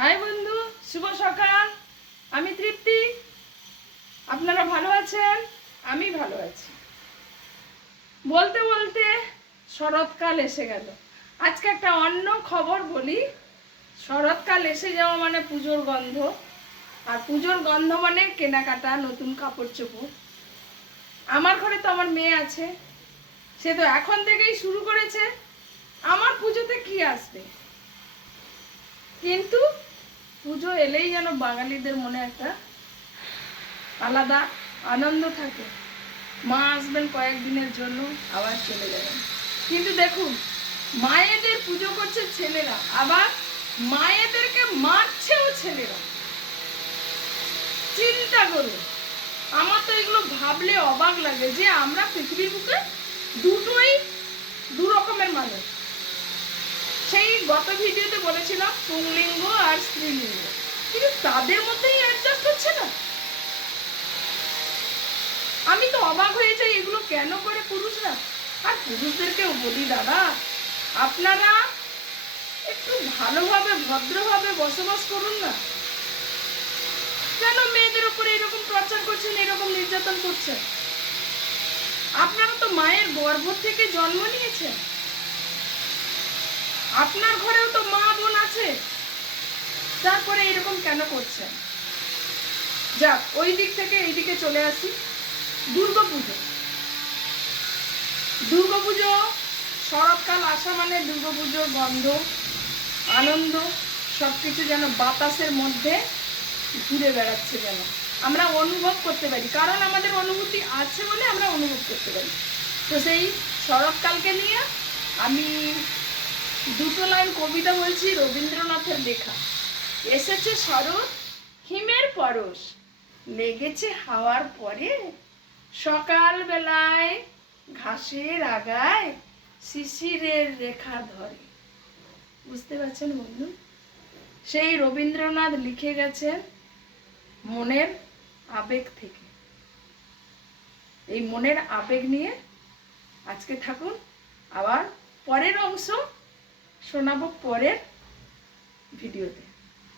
High বন্ধু, শুভ সকাল। আমি তৃপ্তি। আপনারা ভালো আছেন? আমি ভালো আছি। বলতে বলতে শরৎকাল এসে গেল। আজকে একটা অন্য খবর বলি। শরৎকাল এসে যাওয়া মানে পুজোর গন্ধ, আর পুজোর গন্ধ মানে কেনাকাটা, নতুন কাপড় চোপড়। আমার ঘরে তো আমার মেয়ে আছে, সে তো এখন থেকেই শুরু করেছে আমার পুজোতে কি আসবে। কিন্তু পুজো এলেই যেন বাঙালিদের মনে একটা আলাদা আনন্দ থাকে। মা আসবেন কয়েকদিনের জন্য, আবার চলে যাবেন। কিন্তু দেখুন, মায়েদের পুজো করছে ছেলেরা, আবার মায়েদেরকে মারছেও ছেলেরা। চিন্তা করুন। আমার তো এগুলো ভাবলে অবাক লাগে যে আমরা পৃথিবীর বুকে দুটোই দু রকমের মানুষ। সেই গত ভিডিওতে বলেছিলাম পুংলিঙ্গ আর স্ত্রীলিঙ্গ, কিন্তু তাদের মধ্যেই অ্যাডজাস্ট হচ্ছে না। আমি তো অবাক হয়ে যাই এগুলো কেন করে পুরুষরা। আর পুরুষদেরকেও বলি, দাদা আপনারা একটু ভালোভাবে ভদ্রভাবে বসবাস করুন না। কেন মেয়েদের উপরে এরকম টর্চার করছেন, এরকম নির্যাতন করছেন? আপনারা তো মায়ের গর্ভ থেকে জন্ম নিয়েছেন, আপনার ঘরেও তো মা বোন আছে, তারপরে এরকম কেন করছেন? যাক, ওই দিক থেকে এইদিকে চলে আসি। দুর্গাপুজো। দুর্গাপুজো, শরৎকাল আসা মানে দুর্গাপুজোর গন্ধ, আনন্দ সবকিছু যেন বাতাসের মধ্যে ঘুরে বেড়াচ্ছে, যেন আমরা অনুভব করতে পারি। কারণ আমাদের অনুভূতি আছে বলে আমরা অনুভব করতে পারি। তো সেই শরৎকালকে নিয়ে আমি দুটো লাইন কবিতা বলছি, রবীন্দ্রনাথের লেখা। এসেছে শরৎ, হিমের পরশ, লেগেছে হাওয়ার পরে, সকাল বেলায় ঘাসের আগায় শিশিরের রেখা ধরে। বুঝতে পারছেন বন্ধু? সেই রবীন্দ্রনাথ লিখে গেছেন মনের আবেগ থেকে। এই মনের আবেগ নিয়ে আজকে থাকুন। আবার পরের অংশ শোনাবো পরের ভিডিওতে।